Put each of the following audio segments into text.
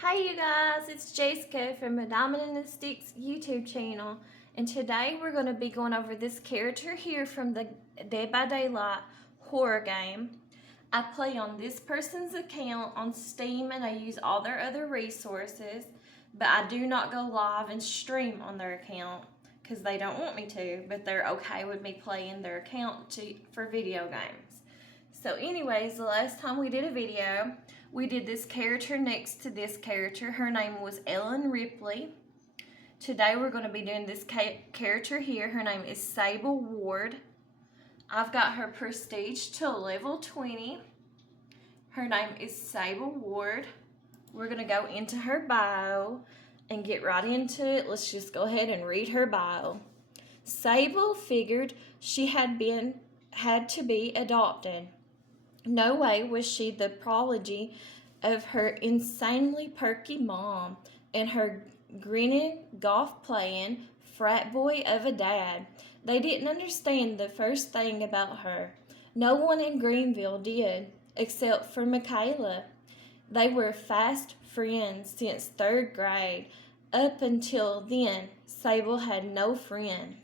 Hi you guys, it's Jessica from a Diamond and the Sticks YouTube channel, and today we're going to be going over this character here from the Dead by Daylight horror game. I play on this person's account on Steam and I use all their other resources, but I do not go live and stream on their account because they don't want me to, but they're okay with me playing their account for video games. So anyways, the last time we did a video, we did this character next to this character. Her name was Ellen Ripley. Today we're going to be doing this character here. Her name is Sable Ward. I've got her prestige to level 20. Her name is Sable Ward. We're going to go into her bio and get right into it. Let's just go ahead and read her bio. Sable figured she had to be adopted. No way was she the prodigy of her insanely perky mom and her grinning, golf-playing frat boy of a dad. They didn't understand the first thing about her. No one in Greenville did, except for Michaela. They were fast friends since 3rd grade. Up until then, Sable had no friends.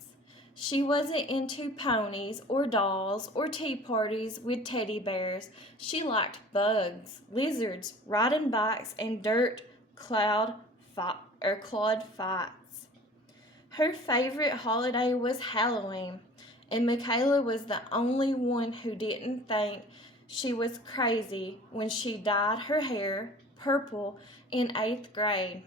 She wasn't into ponies or dolls or tea parties with teddy bears. She liked bugs, lizards, riding bikes, and clawed fights. Her favorite holiday was Halloween, and Michaela was the only one who didn't think she was crazy when she dyed her hair purple in 8th grade.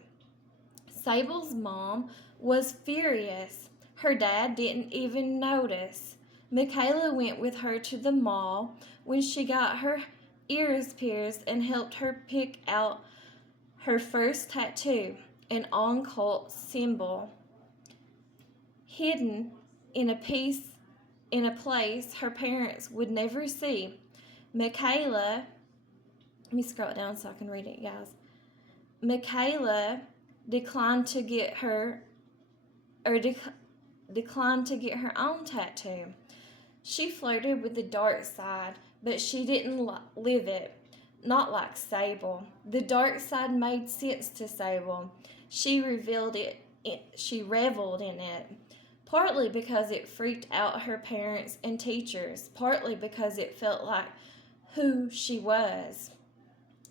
Sable's mom was furious. Her dad didn't even notice. Michaela went with her to the mall when she got her ears pierced and helped her pick out her first tattoo, an occult symbol hidden in a place her parents would never see. Michaela, let me scroll it down so I can read it, guys. Michaela declined to get her own tattoo. She flirted with the dark side, but she didn't live it. Not like Sable. The dark side made sense to Sable. She reveled in it. Partly because it freaked out her parents and teachers, partly because it felt like who she was.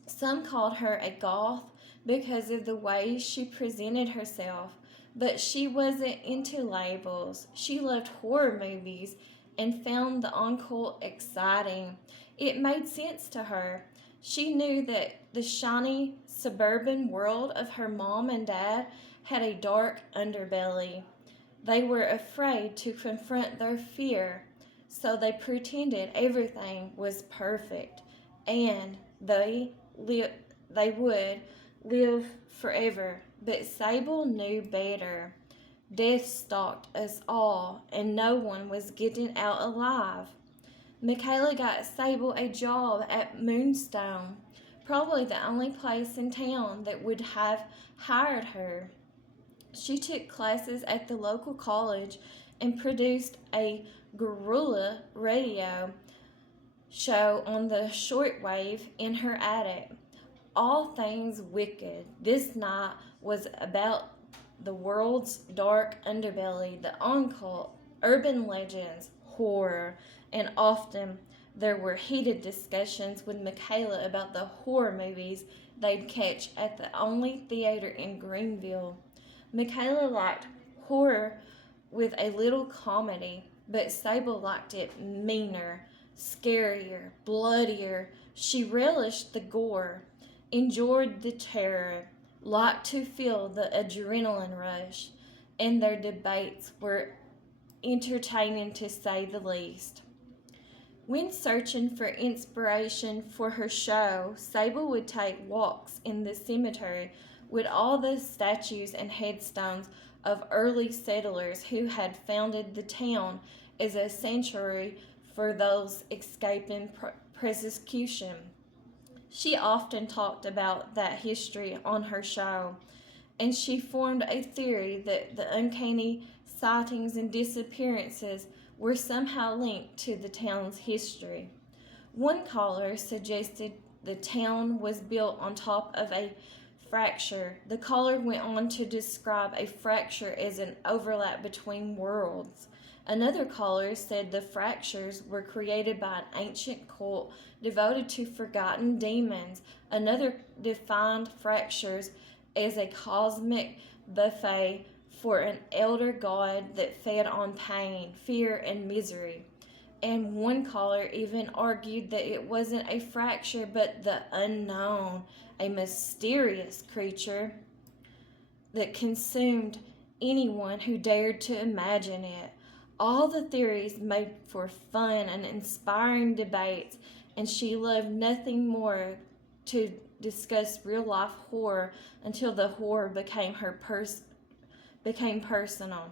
Some called her a goth because of the way she presented herself. But she wasn't into labels. She loved horror movies and found the occult exciting. It made sense to her. She knew that the shiny suburban world of her mom and dad had a dark underbelly. They were afraid to confront their fear, so they pretended everything was perfect and they would live forever. But Sable knew better. Death stalked us all, and no one was getting out alive. Michaela got Sable a job at Moonstone, probably the only place in town that would have hired her. She took classes at the local college and produced a guerrilla radio show on the shortwave in her attic. All things wicked. This night was about the world's dark underbelly, the occult, urban legends, horror, and often there were heated discussions with Michaela about the horror movies they'd catch at the only theater in Greenville. Michaela liked horror with a little comedy, but Sable liked it meaner, scarier, bloodier. She relished the gore, enjoyed the terror, liked to feel the adrenaline rush, and their debates were entertaining to say the least. When searching for inspiration for her show, Sable would take walks in the cemetery with all the statues and headstones of early settlers who had founded the town as a sanctuary for those escaping persecution. She often talked about that history on her show, and she formed a theory that the uncanny sightings and disappearances were somehow linked to the town's history. One caller suggested the town was built on top of a fracture. The caller went on to describe a fracture as an overlap between worlds. Another caller said the fractures were created by an ancient cult devoted to forgotten demons. Another defined fractures as a cosmic buffet for an elder god that fed on pain, fear, and misery. And one caller even argued that it wasn't a fracture but the unknown, a mysterious creature that consumed anyone who dared to imagine it. All the theories made for fun and inspiring debates, and she loved nothing more to discuss real life horror until the horror became personal.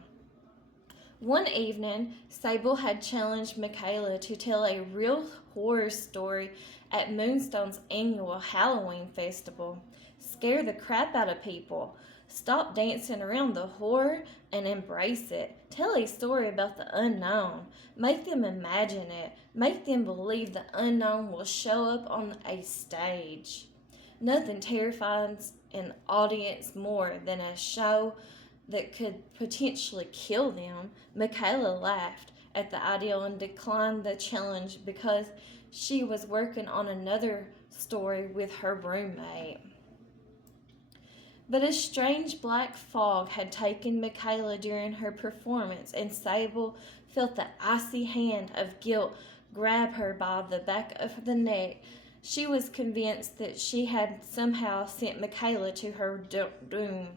One evening, Sable had challenged Michaela to tell a real horror story at Moonstone's annual Halloween festival. Scare the crap out of people. Stop dancing around the horror and embrace it. Tell a story about the unknown. Make them imagine it. Make them believe the unknown will show up on a stage. Nothing terrifies an audience more than a show that could potentially kill them. Michaela laughed at the idea and declined the challenge because she was working on another story with her roommate. But a strange black fog had taken Michaela during her performance, and Sable felt the icy hand of guilt grab her by the back of the neck. She was convinced that she had somehow sent Michaela to her doom.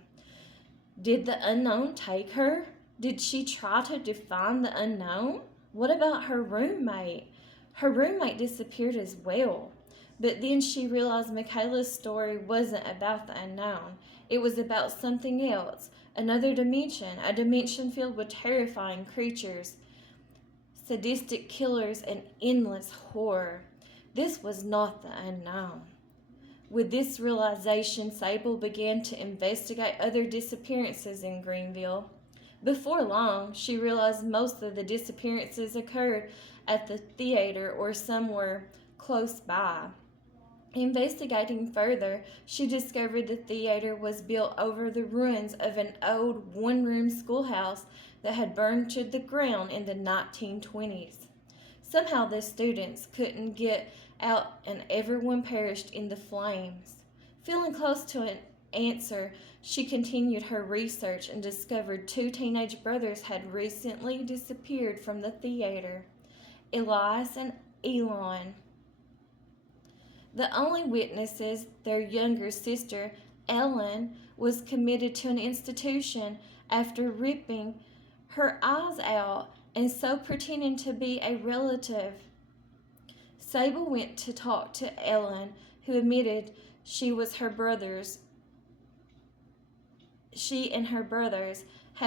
Did the unknown take her? Did she try to define the unknown? What about her roommate? Her roommate disappeared as well. But then she realized Michaela's story wasn't about the unknown. It was about something else, another dimension, a dimension filled with terrifying creatures, sadistic killers, and endless horror. This was not the unknown. With this realization, Sable began to investigate other disappearances in Greenville. Before long, she realized most of the disappearances occurred at the theater or somewhere close by. Investigating further, she discovered the theater was built over the ruins of an old one-room schoolhouse that had burned to the ground in the 1920s. Somehow the students couldn't get out and everyone perished in the flames. Feeling close to an answer, she continued her research and discovered 2 teenage brothers had recently disappeared from the theater, Elias and Elon. The only witnesses, their younger sister, Ellen, was committed to an institution after ripping her eyes out and so pretending to be a relative. Sable went to talk to Ellen, who admitted she and her brothers